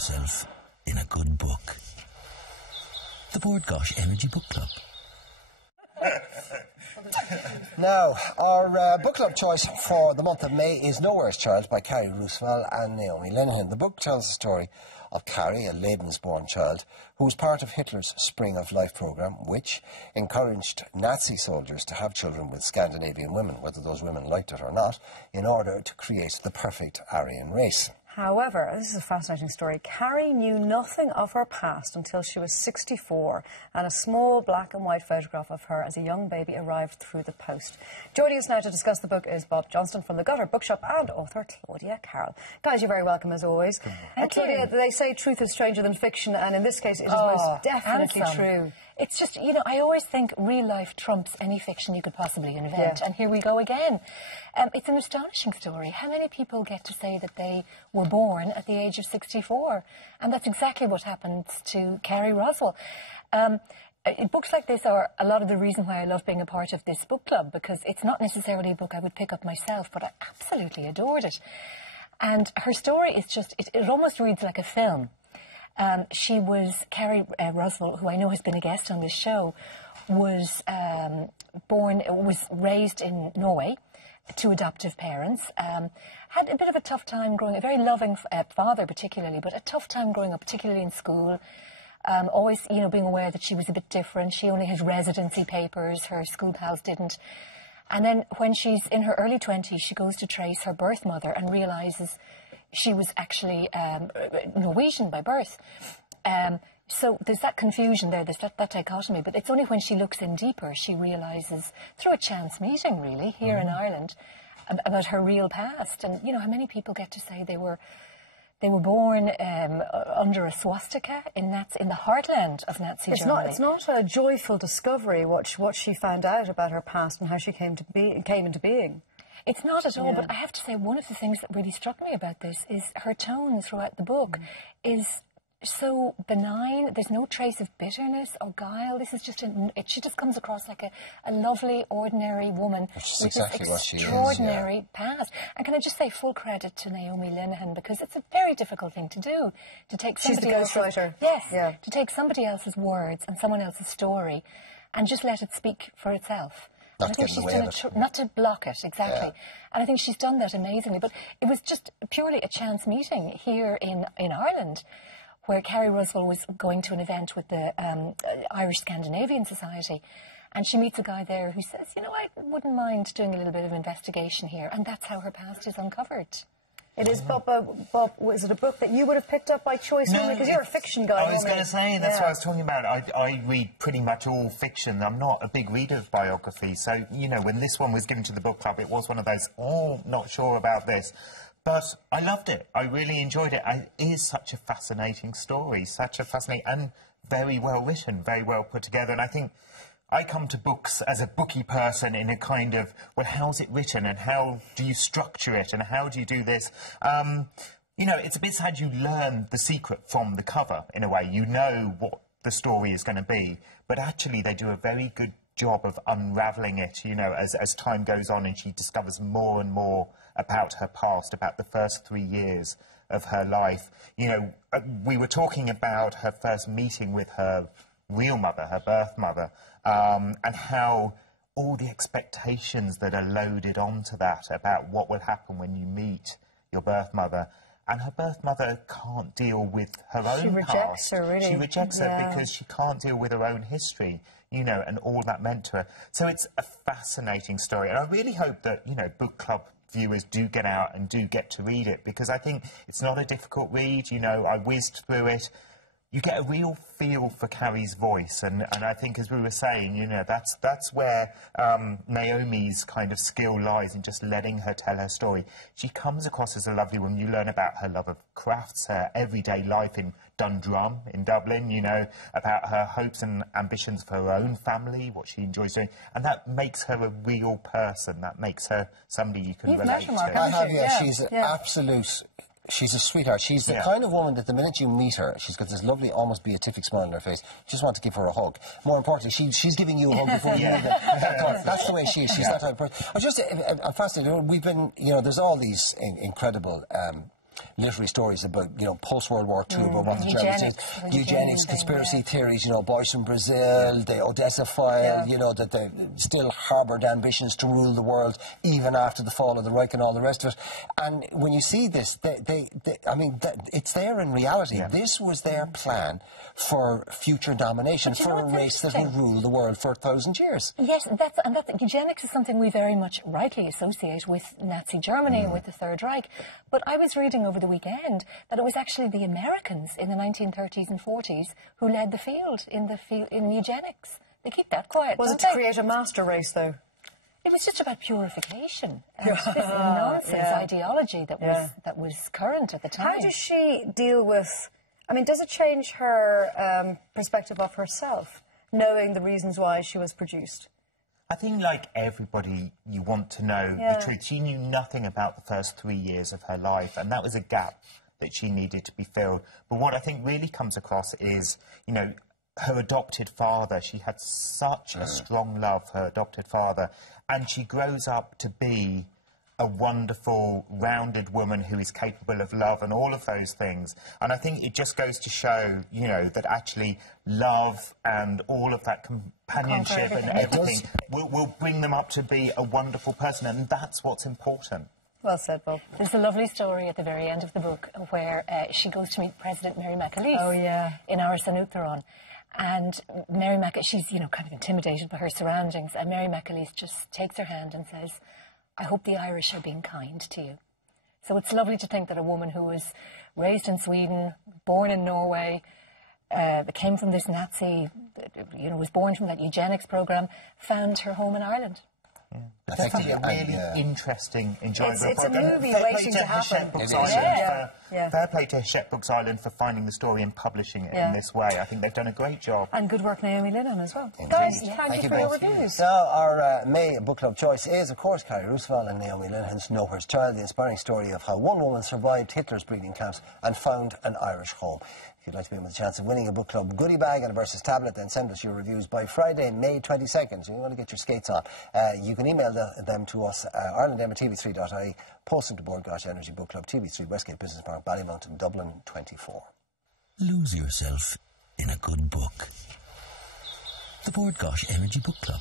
yourself in a good book. The Board Gosh Energy Book Club. Now, our book club choice for the month of May is Nowhere's Child by Carrie Roosevelt and Naomi Lenihan. The book tells the story of Carrie, a Lebensborn child, who was part of Hitler's Spring of Life programme, which encouraged Nazi soldiers to have children with Scandinavian women, whether those women liked it or not, in order to create the perfect Aryan race. However, this is a fascinating story. Carrie knew nothing of her past until she was 64, and a small black and white photograph of her as a young baby arrived through the post. Joining us now to discuss the book is Bob Johnston from the Gutter Bookshop and author Claudia Carroll. Guys, you're very welcome as always. Claudia, they say truth is stranger than fiction, and in this case it is most definitely true. It's just, you know, I always think real life trumps any fiction you could possibly invent, and here we go again. It's an astonishing story. How many people get to say that they were born at the age of 64? And that's exactly what happens to Carrie Roosevelt. Books like this are a lot of the reason why I love being a part of this book club, because it's not necessarily a book I would pick up myself, but I absolutely adored it. And her story is just, it almost reads like a film. Carrie Roosevelt, who I know has been a guest on this show, was raised in Norway to adoptive parents, had a bit of a tough time growing up, a very loving father particularly, but a tough time growing up, particularly in school, always, you know, being aware that she was a bit different. She only had residency papers, her school pals didn't. And then when she's in her early 20s, she goes to trace her birth mother and realises she was actually Norwegian by birth. So there's that confusion there, there's that dichotomy, but it's only when she looks in deeper she realises, through a chance meeting really, here in Ireland, about her real past. And, you know, how many people get to say they were born under a swastika in the heartland of Nazi Germany. It's not a joyful discovery what she found out about her past and how she came into being. It's not at all, but I have to say one of the things that really struck me about this is her tone throughout the book is so benign. There's no trace of bitterness or guile. This is just she just comes across like a lovely, ordinary woman with exactly this extraordinary past. And can I just say full credit to Naomi Lenihan, because it's a very difficult thing to do, to take somebody else's ghostwriter. Yes, to take somebody else's words and someone else's story and just let it speak for itself. Not to get in the way of it. Not to block it, exactly. Yeah. And I think she's done that amazingly. But it was just purely a chance meeting here in Ireland, where Carrie Roosevelt was going to an event with the Irish Scandinavian Society. And she meets a guy there who says, you know, I wouldn't mind doing a little bit of investigation here. And that's how her past is uncovered. It is, Bob, was it a book that you would have picked up by choice? No, because you're a fiction guy. I was going to say, that's what I was talking about. I read pretty much all fiction. I'm not a big reader of biography. So, you know, when this one was given to the book club, it was one of those, not sure about this. But I loved it. I really enjoyed it. It is such a fascinating story, and very well written, very well put together. And I think I come to books as a bookie person in a kind of, well, how's it written and how do you structure it and how do you do this? You know, it's a bit sad you learn the secret from the cover, in a way. You know what the story is going to be, but actually they do a very good job of unravelling it, you know, as time goes on and she discovers more and more about her past, about the first 3 years of her life. You know, we were talking about her first meeting with her real mother, her birth mother, and how all the expectations that are loaded onto that about what will happen when you meet your birth mother. And her birth mother can't deal with her own past. She rejects her, really. She rejects her because she can't deal with her own history, you know, and all that meant to her. So it's a fascinating story. And I really hope that, you know, book club viewers do get out and do get to read it, because I think it's not a difficult read. You know, I whizzed through it. You get a real feel for Carrie's voice, and I think, as we were saying, you know, that's where Naomi's kind of skill lies, in just letting her tell her story. She comes across as a lovely woman. You learn about her love of crafts, her everyday life in Dundrum, in Dublin, you know, about her hopes and ambitions for her own family, what she enjoys doing, and that makes her a real person. That makes her somebody you can relate to. I have, she's an absolute... She's a sweetheart. She's the kind of woman that the minute you meet her, she's got this lovely, almost beatific smile on her face. You just want to give her a hug. More importantly, she's giving you a hug before you even talk. That's the way she is. She's that type of person. I'm fascinated. We've been, you know, there's all these incredible literary stories about, you know, post-World War II, about what the Germans did. Eugenics, conspiracy theories, you know, Boys from Brazil, the Odessa file, you know, that they still harboured ambitions to rule the world even after the fall of the Reich and all the rest of it. And when you see this, I mean, it's there in reality. Yeah. This was their plan for future domination, for a race that will rule the world for 1,000 years. Yes, eugenics is something we very much rightly associate with Nazi Germany, with the Third Reich. But I was reading over the weekend that it was actually the Americans in the 1930s and 40s who led the field in eugenics. They keep that quiet. Was it to create a master race, though? It was just about purification. This nonsense ideology that was current at the time. How does she deal with... I mean, does it change her perspective of herself, knowing the reasons why she was produced? I think, like everybody, you want to know the truth. She knew nothing about the first 3 years of her life, and that was a gap that she needed to be filled. But what I think really comes across is, you know, her adopted father. She had such a strong love for her adopted father, and she grows up to be a wonderful, rounded woman who is capable of love and all of those things. And I think it just goes to show, you know, that actually love and all of that companionship and everything will bring them up to be a wonderful person, and that's what's important. Well said, Bob. There's a lovely story at the very end of the book where she goes to meet President Mary McAleese in Arasanutheron. And Mary McAleese, she's, you know, kind of intimidated by her surroundings, and Mary McAleese just takes her hand and says, "I hope the Irish are being kind to you." So it's lovely to think that a woman who was raised in Sweden, born in Norway, that came from this Nazi, you know, was born from that eugenics programme, found her home in Ireland. Yeah. It's actually a really interesting, enjoyable It's a movie waiting to happen. Fair play to Hachette Books Ireland for finding the story and publishing it in this way. I think they've done a great job. And good work, Naomi Lennon, as well. Guys, thank you for your reviews. Now, our May Book Club choice is, of course, Carrie Roosevelt and Naomi Lennon's Nowhere's Child, the inspiring story of how one woman survived Hitler's breeding camps and found an Irish home. If you'd like to be with a chance of winning a book club goodie bag and a Versus tablet, then send us your reviews by Friday, May 22nd. So you want to get your skates on. You can email them to us, irelandm@tv3.ie, post them to Board Gosh Energy Book Club, TV3 Westgate Business Park, Ballymountain, Dublin 24. Lose yourself in a good book. The Board Gosh Energy Book Club.